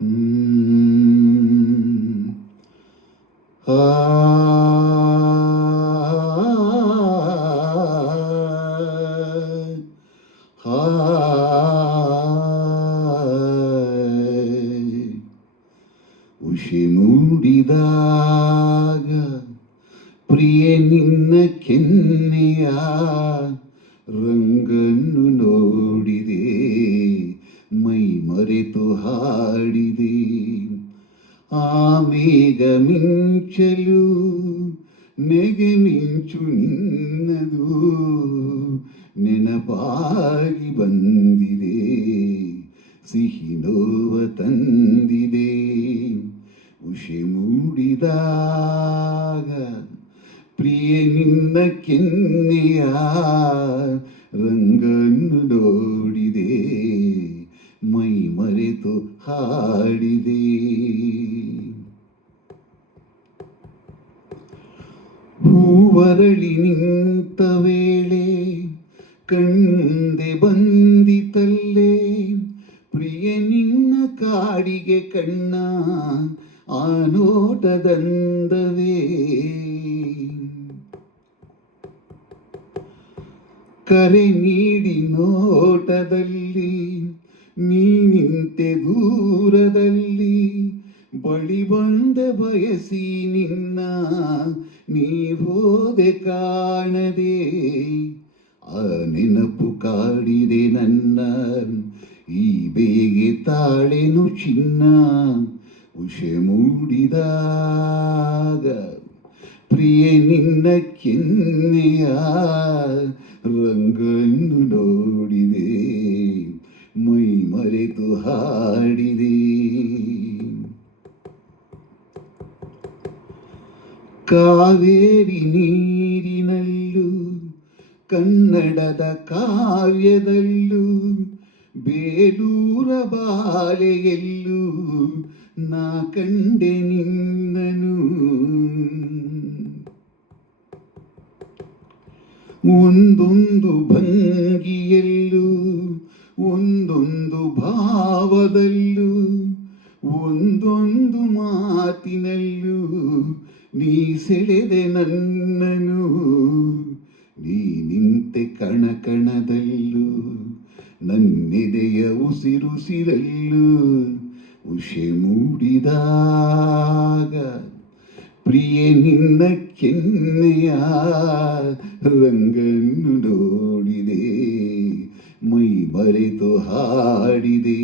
ಹ್ಮ್. ಆ ಉಷಿ ಮೂಡಿದಾಗ ಪ್ರಿಯ ನಿನ್ನ ಕೆನ್ನೆಯ ರಂಗನ್ನು ನೋಡಿದೆ, ಮೈ ಮರೆತು ಹಾಡಿದೆ. ಆಮೇಗ ಮಿಂಚಲು ನೆಗೆ ಮಿಂಚು ನಿನ್ನದು ನೆನಪಾಗಿ ಬಂದಿದೆ, ಸಿಹಿ ನೋವ ತಂದಿದೆ. ಉಷೆ ಮೂಡಿದಾಗ ಪ್ರಿಯ ನಿನ್ನ ಕೆನ್ನೆಯ ರಂಗನ್ನು ನೋಡಿದೆ, ಮೈ ಮರೆತು ಹಾಡಿದೆ. ಹೂವರಳಿ ನಿಂತ ವೇಳೆ ಕಣ್ಮುಂದೆ ಬಂದಿತಲ್ಲೇ ಪ್ರಿಯ ನಿನ್ನ ಕಾಡಿಗೆ ಕಣ್ಣ ಆ ನೋಟದಂದವೇ. ಕರೆ ನೀಡಿ ನೋಟದಲ್ಲಿ ನೀ ನಿಂತೆ ದೂರದಲ್ಲಿ, ಬಳಿ ಬಂದ ಬಯಸಿ ನಿನ್ನ ನೀ ಹೋದೆ ಕಾಣದೆ. ಆ ನೆನಪು ಕಾಡಿದೆ ನನ್ನ ಈ ಬೇಗೆ ತಾಳೆನು ಚಿನ್ನ. ಉಷೆ ಮೂಡಿದಾಗ ಪ್ರಿಯ ನಿನ್ನ ಕೆನ್ನೆಯ ರಂಗನ್ನು ನೋಡಿದೆ, ಮೈ ಮರೆತು ಹಾಡಿದೆ. ಕಾವೇರಿ ನೀರಿನಲ್ಲೂ ಕನ್ನಡದ ಕಾವ್ಯದಲ್ಲೂ ಬೇಲೂರ ಬಾಲೆಯಲ್ಲೂ ನಾ ಕಂಡೆ ನಿನ್ನನು. ಒಂದೊಂದು ಭಂಗಿಯಲ್ಲೂ ಒಂದೊಂದು ಭಾವದಲ್ಲೂ ಒಂದೊಂದು ಮಾತಿನಲ್ಲೂ ನೀ ಸೆಳೆದೆ ನನ್ನನು. ನೀ ನಿಂತೆ ಕಣಕಣದಲ್ಲೂ ನನ್ನೆದೆಯ ಉಸಿರುಸಿರಲ್ಲೂ. ಉಷೆ ಮೂಡಿದಾಗ ಪ್ರಿಯ ನಿನ್ನ ಕೆನ್ನೆಯ ರಂಗನ್ನು ನೋಡಿದೆ, ಮೈ ಮರೆತು ಹಾಡಿದೆ.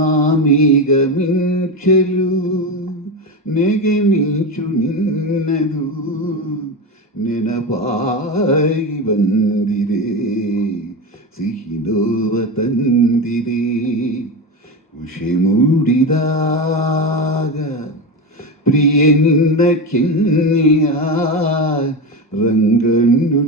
ಆಮೇಗ ಮಿಂಚಲು ನೆಗೆ ಮಿಂಚು ನಿನ್ನದು ನೆನಪಾಗಿ ಬಂದಿದೆ, ಸಿಹಿ ನೋವ ತಂದಿದೆ. ಉಷೆ ಮೂಡಿದಾಗ ಪ್ರಿಯ ನಿನ್ನ ಕೆನ್ನೆಯ ರಂಗನ್ನು